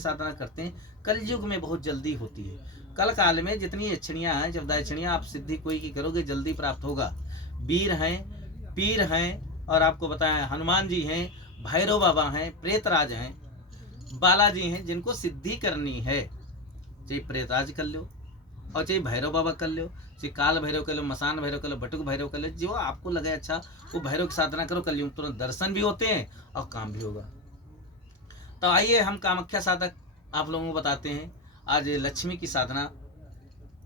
साधना करते हैं कलयुग में बहुत जल्दी होती है। कल काल में जितनी यक्षणियाँ हैं, जब दक्षिणियाँ आप सिद्धि कोई की करोगे जल्दी प्राप्त होगा। वीर हैं, पीर हैं, और आपको बताया हनुमान जी हैं, भैरव बाबा हैं, प्रेतराज हैं, बालाजी हैं, जिनको सिद्धि करनी है। चाहे प्रेतराज कर लो और चाहे भैरव बाबा कर लो, चाहे काल भैरव कर लो, मसान भैरव कर लो, बटुक भैरव कर लो, जो आपको लगे अच्छा वो भैरव की साधना करो, कलयुग तुरंत दर्शन भी होते हैं और काम भी होगा। तो आइए हम कामाख्या साधक आप लोगों को बताते हैं आज लक्ष्मी की साधना।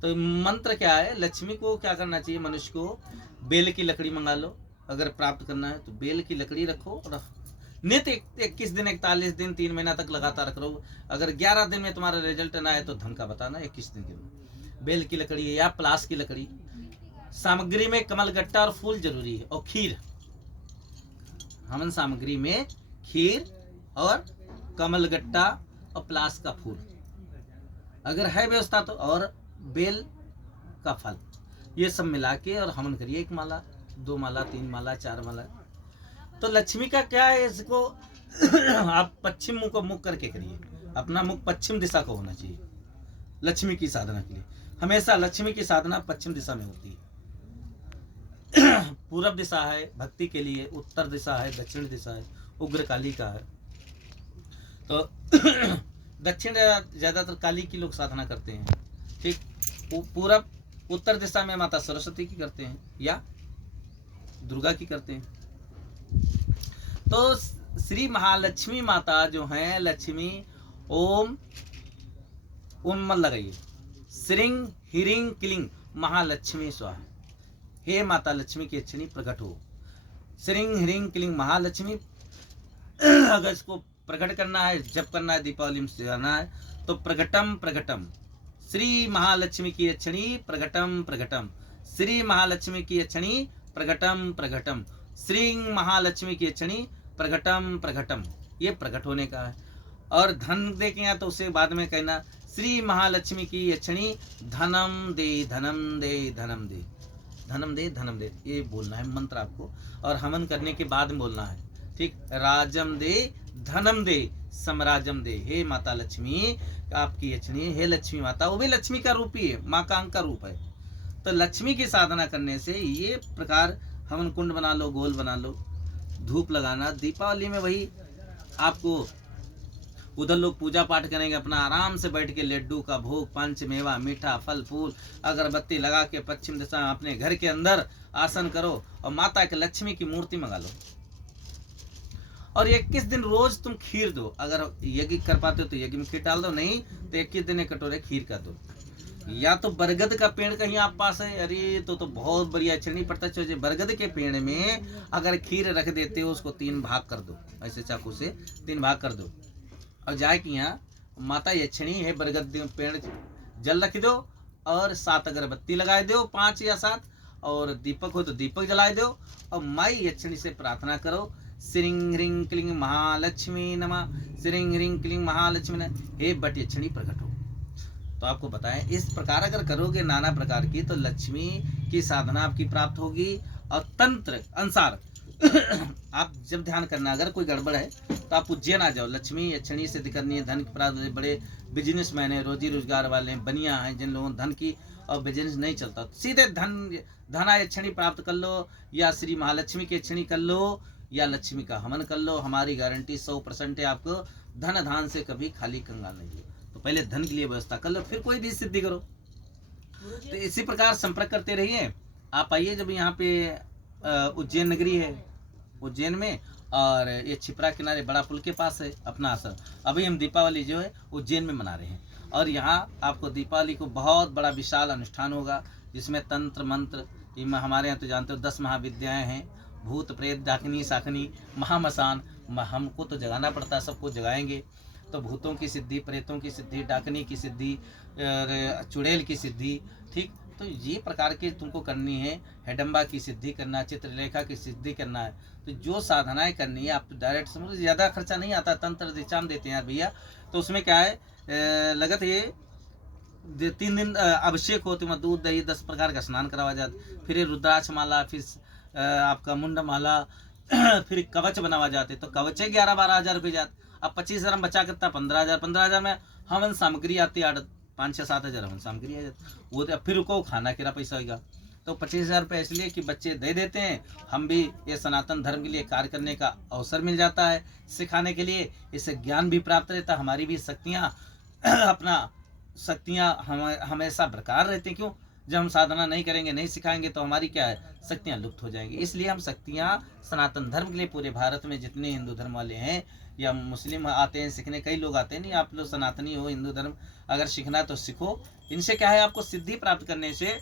तो मंत्र क्या है, लक्ष्मी को क्या करना चाहिए, मनुष्य को बेल की लकड़ी मंगा लो, अगर प्राप्त करना है तो बेल की लकड़ी रखो और नित्य 21 दिन 41 दिन 3 महीना तक लगातार करो। अगर 11 दिन में तुम्हारा रिजल्ट ना आए तो धन का बताना, 21 दिन के बेल की लकड़ी या प्लास की लकड़ी। सामग्री में कमल गट्टा और फूल जरूरी है, और खीर। हवन सामग्री में खीर और कमल गट्टा और प्लास का फूल अगर है व्यवस्था तो, और बेल का फल, ये सब मिला के और हवन करिए। 1 माला 2 माला 3 माला 4 माला। तो लक्ष्मी का क्या है, इसको आप पश्चिम मुख को मुख करके करिए, अपना मुख पश्चिम दिशा को होना चाहिए लक्ष्मी की साधना के लिए। हमेशा लक्ष्मी की साधना पश्चिम दिशा में होती है। पूरब दिशा है भक्ति के लिए, उत्तर दिशा है, दक्षिण दिशा है उग्र काली का है। तो दक्षिण ज्यादातर काली की लोग साधना करते हैं, ठीक। पूरब उत्तर दिशा में माता सरस्वती की करते हैं या दुर्गा की करते हैं। तो श्री महालक्ष्मी माता जो हैं, लक्ष्मी ओम ओम मन लगाइए, श्रींग हिरिंग क्लिंग महालक्ष्मी स्वाहा। हे माता लक्ष्मी की यक्षिणी प्रकट हो। Tshering hearing cling Mahalakshmi. अगर इसको प्रकट करना है, जप करना है, दीपावली में जाना है तो प्रकटम प्रकटम श्री महालक्ष्मी की यक्षिणी प्रकटम प्रकटम, श्री महालक्ष्मी की यक्षिणी प्रकटम प्रकटम, श्री महालक्ष्मी की यक्षिणी प्रकटम प्रकटम, ये प्रकट होने का है। और धन देखें तो उसे बाद में कहना श्री महालक्ष्मी की यक्षिणी धनम दे धनम दे धनम दे धनम दे धनम दे, ये बोलना है मंत्र आपको। और हवन करने के बाद में बोलना है, ठीक। राजम दे धनम दे समराजम दे। हे माता लक्ष्मी आपकी यक्षिणी, हे लक्ष्मी माता, वो भी लक्ष्मी का रूप ही है, माँ का अंग का रूप है। तो लक्ष्मी की साधना करने से ये प्रकार हवन कुंड बना लो, गोल बना लो, धूप लगाना। दीपावली में वही आपको उधर लोग पूजा पाठ करेंगे, अपना आराम से बैठ के लड्डू का भोग, पंच मेवा, मीठा फल फूल अगरबत्ती लगा के पश्चिम दिशा अपने घर के अंदर आसन करो और माता के लक्ष्मी की मूर्ति मंगा लो। और 21 दिन रोज तुम खीर दो। अगर यज्ञ कर पाते हो तो यज्ञ में खीर डाल दो, नहीं तो 21 दिन 1 कटोरे खीर का दो। या तो बरगद का पेड़ कहीं आप पास है, अरे तो बहुत बढ़िया छेड़ी पड़ता है। बरगद के पेड़ में अगर खीर रख देते हो, उसको 3 भाग कर दो, ऐसे चाकू से 3 भाग कर दो और जाए कि यहाँ माता यक्षिणी है, बरगद पेड़ जल रख दो और 7 अगरबत्ती लगाए दो, 5 या 7, और दीपक हो तो दीपक जलाए दो और माई यक्षिणी से प्रार्थना करो, श्रीं ह्रीं क्लीं महालक्ष्मी नमः, श्रीं ह्रीं क्लीं महालक्ष्मी नमः, हे बट यक्षिणी प्रकट हो। तो आपको बताएं इस प्रकार अगर करोगे नाना प्रकार की, तो लक्ष्मी की साधना आपकी प्राप्त होगी। और तंत्र अनुसार आप जब ध्यान करना, अगर कोई गड़बड़ है तो आप उज्जैन आ जाओ। लक्ष्मी यक्षिणी सिद्ध करनी है, धन की प्राप्त, बड़े बिजनेसमैन है, रोजी रोजगार वाले हैं, बनिया हैं, जिन लोगों धन की और बिजनेस नहीं चलता, सीधे धना यक्षिणी प्राप्त कर लो, या श्री महालक्ष्मी की यक्षिणी कर लो, या लक्ष्मी का हवन कर लो। हमारी गारंटी 100% है, आपको धन धान से कभी खाली कंगाल नहीं है। तो पहले धन के लिए व्यवस्था कर लो, फिर कोई भी सिद्धि करो। तो इसी प्रकार संपर्क करते रहिए। आप आइए, जब यहाँ पे उज्जैन नगरी है, उज्जैन में, और ये छिपरा किनारे बड़ा पुल के पास है अपना आश्रम। अभी हम दीपावली जो है उज्जैन में मना रहे हैं, और यहाँ आपको दीपावली को बहुत बड़ा विशाल अनुष्ठान होगा, जिसमें तंत्र मंत्र, हमारे यहाँ तो जानते हो 10 महाविद्याएँ हैं, भूत प्रेत डाकनी साखनी महामसान, हमको तो जगाना पड़ता है, सबको जगाएंगे। तो भूतों की सिद्धि, प्रेतों की सिद्धि, डाकनी की सिद्धि, चुड़ैल की सिद्धि, ठीक। तो ये प्रकार की तुमको करनी है। हेडम्बा की सिद्धि करना, चित्रलेखा की सिद्धि करना है। तो जो साधनाएं करनी है आप डायरेक्ट समझ, ज़्यादा खर्चा नहीं आता। तंत्र दिशाम देते हैं यार भैया, तो उसमें क्या है, लगत ये 3 दिन अभिषेक होते हैं, दूध दही 10 प्रकार का स्नान करवा जाता, फिर रुद्राक्ष माला, फिर आपका मुंड माला, फिर कवच बनावा जाते, तो कवचे 11-12 हज़ार रुपये जाते। अब 25,000 हम बचा करता 15,000, 15,000 में हवन सामग्री आती है 5-6-7 हज़ार हवन सामग्री आ जाती, वो तो फिर को खाना किरा पैसा होगा। तो 25,000 रुपये इसलिए कि बच्चे दे देते हैं, हम भी ये सनातन धर्म के लिए कार्य करने का अवसर मिल जाता है सिखाने के लिए, इससे ज्ञान भी प्राप्त रहता है, हमारी भी शक्तियाँ अपना शक्तियाँ हमेशा बरकरार रहती हैं। क्यों? जब हम साधना नहीं करेंगे, नहीं सिखाएंगे तो हमारी क्या है, शक्तियाँ लुप्त हो जाएंगी। इसलिए हम शक्तियाँ सनातन धर्म के लिए पूरे भारत में जितने हिंदू धर्म वाले हैं या मुस्लिम आते हैं सीखने, कई लोग आते हैं, नहीं आप लोग सनातनी हो, हिंदू धर्म अगर सीखना है तो सीखो। इनसे क्या है, आपको सिद्धि प्राप्त करने से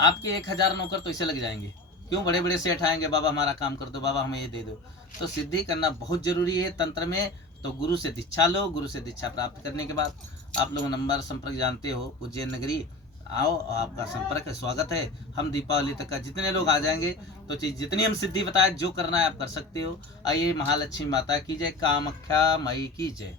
आपके 1,000 नौकर तो इसे लग जाएंगे। क्यों? बड़े बड़े सेठ आएंगे, बाबा हमारा काम कर दो, बाबा हमें ये दे दो। तो सिद्धि करना बहुत जरूरी है तंत्र में। तो गुरु से दीक्षा लो, गुरु से दीक्षा प्राप्त करने के बाद आप लोग नंबर संपर्क जानते हो, उज्जैन नगरी आओ, आपका संपर्क है, स्वागत है। हम दीपावली तक का जितने लोग आ जाएंगे तो चीज जितनी हम सिद्धि बताए जो करना है आप कर सकते हो। आइए, महालक्ष्मी माता की जय, कामाख्या माई की जय।